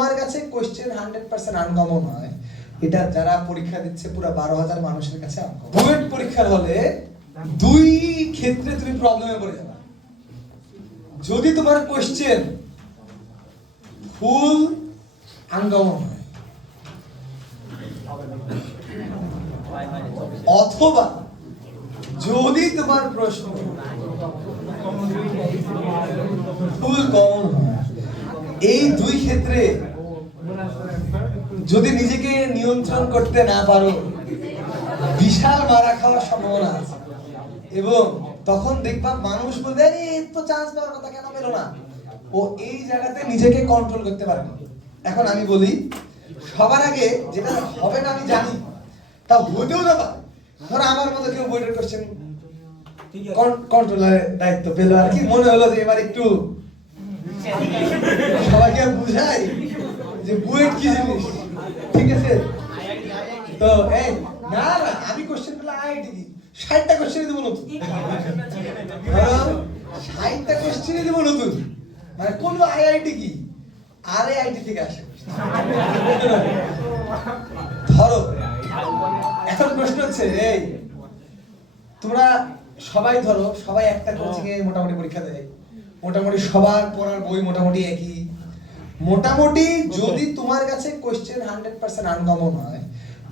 তোমার কাছে question hundred percent uncommon হয় এটা যারা পরীক্ষা দিচ্ছে, পুরো বারো হাজার মানুষের কাছে। বুয়েট পরীক্ষার হলে দুই ক্ষেত্রে তুমি প্রবলেমে পড়ে যাবে যদি তোমার কোয়েশ্চেন ফুল আনকমন হয়, অথবা যদি তোমার প্রশ্ন ফুল কমন হয়, এই দুই ক্ষেত্রে যদি নিজেকে নিয়ন্ত্রণ করতে না পারো বিশাল মারা খাওয়ার সম্ভাবনা আছে। এবং তখন দেখবা মানুষ বলবে তো চান্স পাওয়ার কথা কেন পেল না? ও এই জায়গাতে নিজেকে কন্ট্রোল করতে পারে না। এখন আমি বলি সবার আগে যেটা হবে না আমি জানি তা হতেও না পারে। ধরো আমার মতো কেউ বইটার কোশ্চেন কন্ট্রোলারের দায়িত্ব পেল আর কি মনে হলো যে এবার একটু সবাইকে বুঝাই যে বুয়েট কি জিনিস? ঠিক আছে? তো, এই, না না, আমি কোশ্চেন আইআইটি কি ষাটটা কোশ্চেন নতুন। ষাটটা কোশ্চেন নতুন। মানে কোন আইআইটি কি? আর আইআইটি থেকে আসে। ধরো। এখন প্রশ্ন হচ্ছে, এই, তোমরা সবাই ধরো, সবাই একটা কোচিং এ মোটামুটি পরীক্ষা দেয়। মোটামুটি সবার পড়ার বই মোটামুটি একই। মোটামুটি যদি তোমার কাছে কোশ্চেন হান্ড্রেড পার্সেন্ট আনকমন হয়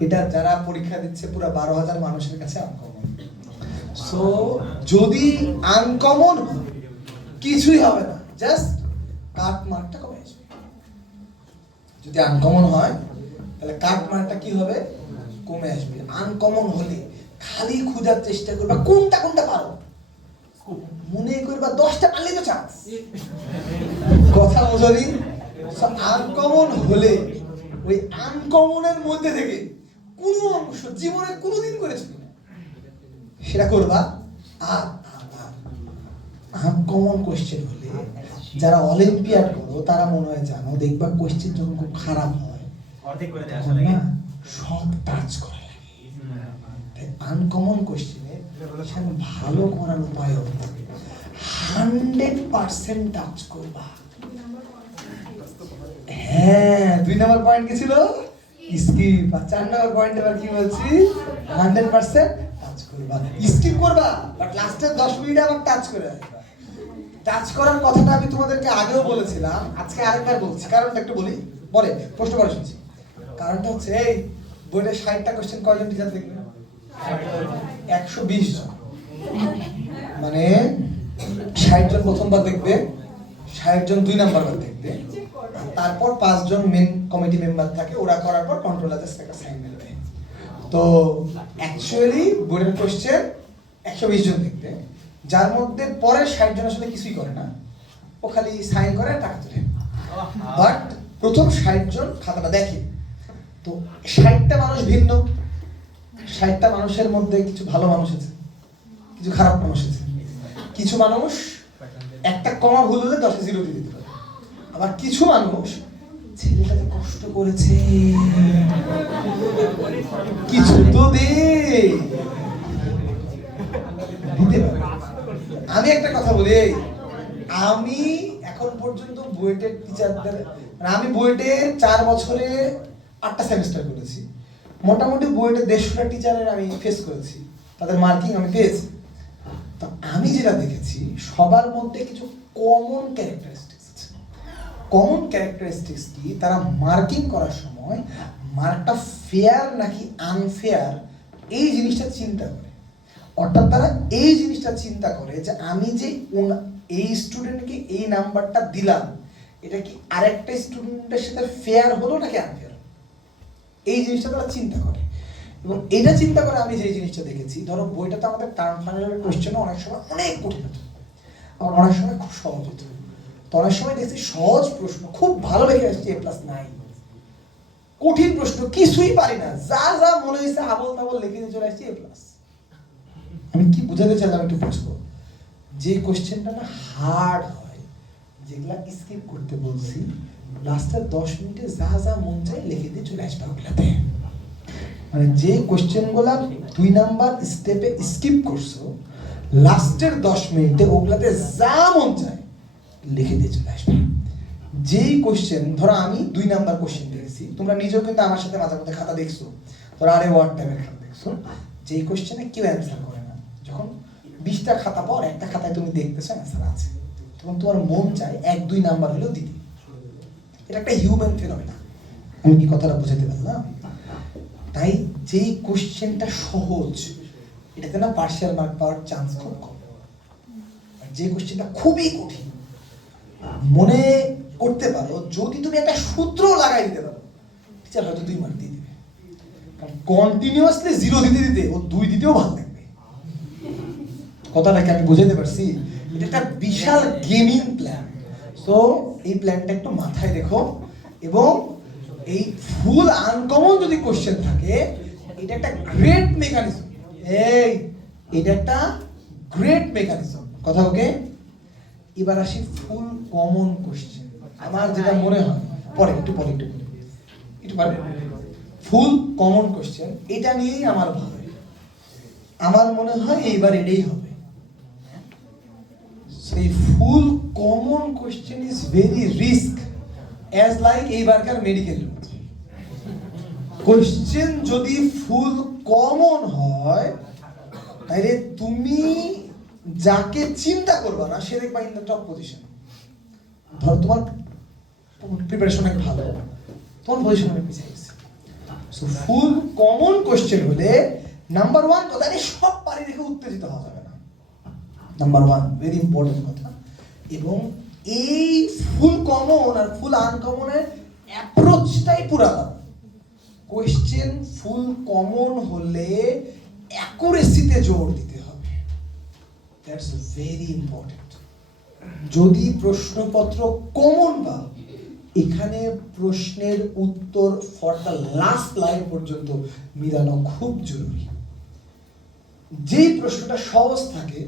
এটা যারা পরীক্ষা দিচ্ছে পুরো বারো হাজার মানুষের কাছে আনকমন সো যদি আনকমন কিছুই হবে না জাস্ট কাট মার্কটা কমে আসবে। যদি আনকমন হয় তাহলে কাট মার্কটা কি হবে? কমে আসবে। আনকমন হলে খালি খোঁজার চেষ্টা করবা কোনটা কোনটা পারো? মনে করবা দশটা পারলেই তো চান্স কথা বোঝনি আনকমন হলে ওই আনকমনের মধ্যে থেকে কোনো অংশ জীবনে কোনোদিন করেছ কিনা সেটা করবা? আর আনকমন কোশ্চেন হলে যারা অলিম্পিয়াড করো তারা মনে হয় জানো দেখবা কোশ্চেন যখন খুব খারাপ হয় সব টাচ করা লাগে। আনকমন কোশ্চেনে ভালো করার উপায় হবে হান্ড্রেড পার্সেন্ট টাচ করবা। হ্যাঁ দুই নম্বর পয়েন্ট কি ছিল? স্কিপ আর চার নম্বর পয়েন্ট এবার কি বলছি? হান্ড্রেড পার্সেন্ট টাচ করবা। স্কিপ করবা বাট লাস্টের দশ মিনিট আবার টাচ করে আসবা। টাচ করার কথাটা আমি তোমাদেরকে আগেও বলেছিলাম, আজকে আরেকবার বলছি। কারণটা একটু বলি। বলে, প্রশ্ন করে শুনছি। কারণটা হচ্ছে এই বইটা ষাটটা কোশ্চেন কয়জন টিচার দেখবে? একশো বিশ জন। মানে ষাট জন প্রথমবার দেখবে, ষাট জন দুই নাম্বার দেখবে। তারপর পাঁচজন মেন কমিটি মেম্বার থাকে, ওরা করার পর কন্ট্রোলারদের একটা সাইন মেলবে তো অ্যাকচুয়ালি বোর্ডের কোশ্চেন একশো বিশ জন দেখবে, যার মধ্যে পরের ষাট জন আসলে কিছুই করে না। ও খালি সাইন করে, টাকা তোলে। বাট প্রথম ষাট জন খাতাটা দেখে। তো ষাটটা মানুষ ভিন্ন, ষাটটা মানুষের মধ্যে কিছু ভালো মানুষ আছে, কিছু খারাপ মানুষ আছে। কিছু মানুষ একটা কমা ভুল হলে দশে জিরো দিয়ে দিতে আবার কিছু মানুষ ছেলেটাকে কষ্ট করেছে। কিছু তো দে। দিতে আমি একটা কথা বলি আমি এখন পর্যন্ত বুয়েটের টিচারদের মানে আমি বুয়েটে চার বছরে আটটা সেমিস্টার করেছি। মোটামুটি বুয়েটে দেড়শোটা টিচারের আমি ফেস করেছি। তাদের মার্কিং আমি পেয়েছি। তো আমি যেটা দেখেছি, সবার মধ্যে কিছু কমন ক্যারেক্টারিস্টিক্স আছে কমন ক্যারেক্টারিস্টিক্স কি তারা মার্কিং করার সময় মার্কটা ফেয়ার নাকি আনফেয়ার এই জিনিসটা চিন্তা করে। অর্থাৎ তারা এই জিনিসটা চিন্তা করে যে আমি যে এই স্টুডেন্টকে এই নাম্বারটা দিলাম, এটা কি আরেকটা স্টুডেন্টের সাথে ফেয়ার হলো নাকি আনফেয়ার এই জিনিসটা তারা চিন্তা করে। এবং এটা চিন্তা করে আমি যে জিনিসটা দেখেছি, ধরো বইটাতে আমাদের টার্ম ফাইনালের কোশ্চেন অনেক সময় অনেক কঠিন হতো। আবার অনেক সময় খুব সহজ হতো। তো সময় দেখছি সহজ প্রশ্ন, খুব ভালো লেগে আসছে এ প্লাস নাইন কঠিন প্রশ্ন, কিছুই পারি না। যা যা মনে হয়েছে, আবল তাবল লিখে দিয়ে চলে আসছি এ প্লাস আমি কি বোঝাতে চাইলাম একটু বুঝব যে কোশ্চেনটা না হার্ড হয়, যেগুলা স্কিপ করতে বলছি লাস্টের দশ মিনিটে যা যা মন চাই লিখে দিয়ে চলে আসবে ওগুলাতে। মানে যে কোশ্চেনগুলা দুই নাম্বার স্টেপে স্কিপ করছ লাস্টের দশ মিনিটে ওগুলাতে যা লিখে দিয়ে চলে আসবে। যেই কোশ্চেন ধরো আমি দুই নাম্বার কোশ্চেন দিয়েছি তোমরা নিজেও কিন্তু আমার সাথে মাঝে মধ্যে খাতা দেখছ। ধরো আরে ওয়ার্ড টাইপের খাতা দেখছ। যেই কোশ্চেনে কেউ অ্যান্সার করে না। যখন বিশটা খাতা পর একটা খাতায় তুমি দেখতেছো অ্যান্সার আছে। তখন তোমার মন চায় এক, দুই নাম্বার হলেও দিতে। এটা একটা হিউম্যান ফেনোমেনা আমি কি কথাটা বুঝাতে পারলাম? তাই যেই কোশ্চেনটা সহজ, এটাতে না পার্শিয়াল মার্ক পাওয়ার চান্স খুব কম। আর যে কোশ্চেনটা খুবই কঠিন মনে করতে পারো, যদি তুমি একটা সূত্র লাগাই দিতে পারো টিচার হয়তো দুই মার্ক দিয়ে দিবে। কারণ কন্টিনিউয়াসলি জিরো দিতে দিতে ও দুই দিতেও ভালো লাগবে। কথাটাকে আমি বুঝাতে পারছি? এটা একটা বিশাল গেমিং প্ল্যান সো এই প্ল্যানটা একটু মাথায় রেখো এবং এই ফুল আনকমন যদি কোশ্চেন থাকে, এটা একটা গ্রেট মেকানিজম এই, এটা একটা গ্রেট মেকানিজম কথা ওকে? এবার আসি ফুল কমন কোশ্চেন আমার যেটা মনে হয়, পরে, একটু পরে একটু পরে। একটু পরে। ফুল কমন কোশ্চেন এটা নিয়েই আমার ভালো আমার মনে হয় এইবার এটাই হবে। সেই full common question is very risk as like এইবারকার medical question যদি ফুল কমন হয় তাহলে তুমি যাকে চিন্তা করবা না, সে দেখবা ইন দ্য টপ পজিশন ধরো তোমার প্রিপারেশন অনেক ভালো। তোমার পজিশন অনেক পিছিয়ে গেছে। সো ফুল কমন কোশ্চেন হলে নাম্বার ওয়ান কথা সব পারি দেখে উত্তেজিত হওয়া যাবে না। নাম্বার ওয়ান ভেরি ইম্পর্টেন্ট কথা। এবং এই ফুল কমন আর ফুল আনকমনের অ্যাপ্রোচটাই পুরো আলাদা। কোয়েশ্চেন ফুল কমন হলে অ্যাকুরেসিতে জোর দিতে দ্যাটস ভেরি ইম্পর্টেন্ট যদি প্রশ্নপত্র কমন পাও এখানে প্রশ্নের উত্তর ফর দ্য লাস্ট লাইন পর্যন্ত মিলানো খুব জরুরি। যেই প্রশ্নটা সহজ থাকে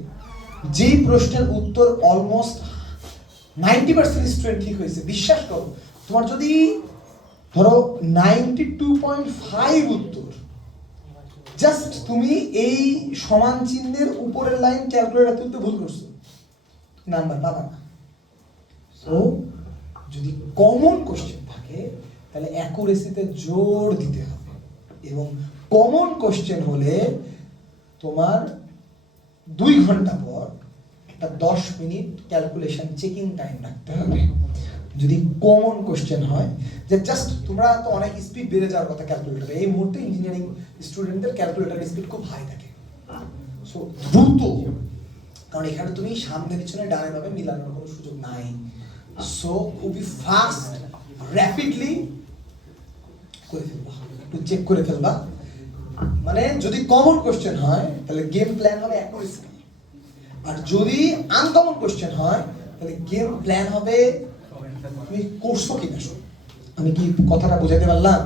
যেই প্রশ্নের উত্তর অলমোস্ট নাইনটি পার্সেন্ট স্টুডেন্ট ঠিক হয়েছে, বিশ্বাস করো, তোমার যদি ধরো নাইনটি টু পয়েন্ট ফাইভ উত্তর জাস্ট তুমি এই সমান চিহ্নের উপরের লাইন ক্যালকুলেটার তুলতে ভুল করছ। নাম্বার পাবা না। সো যদি কমন কোশ্চেন থাকে, তাহলে অ্যাকুরেসিতে জোর দিতে হবে। এবং কমন কোশ্চেন হলে তোমার দুই ঘণ্টা পর একটা দশ মিনিট ক্যালকুলেশন চেকিং টাইম রাখতে হবে। যদি কমন কোশ্চেন হয়, যে জাস্ট তোমরা তো অনেক স্পিড বেড়ে যাওয়ার কথা ক্যালকুলেটারে এই মুহূর্তে ইঞ্জিনিয়ারিং স্টুডেন্টদের ক্যালকুলেটার স্পিড খুব হাই থাকে। সো দ্রুত। কারণ এখানে তুমি সামনে পিছনে ডানে ভাবে মিলানোর কোনো সুযোগ নাই। সো খুবই ফাস্ট র্যাপিডলি করে ফেলবা। একটু চেক করে ফেলবা। মানে যদি কমন কোশ্চেন হয়, তাহলে গেম প্ল্যান হবে অ্যাকুরেসি আর যদি আনকমন কোশ্চেন হয়, তাহলে গেম প্ল্যান হবে করছ আমি কি কথাটা বোঝাতে পারলাম?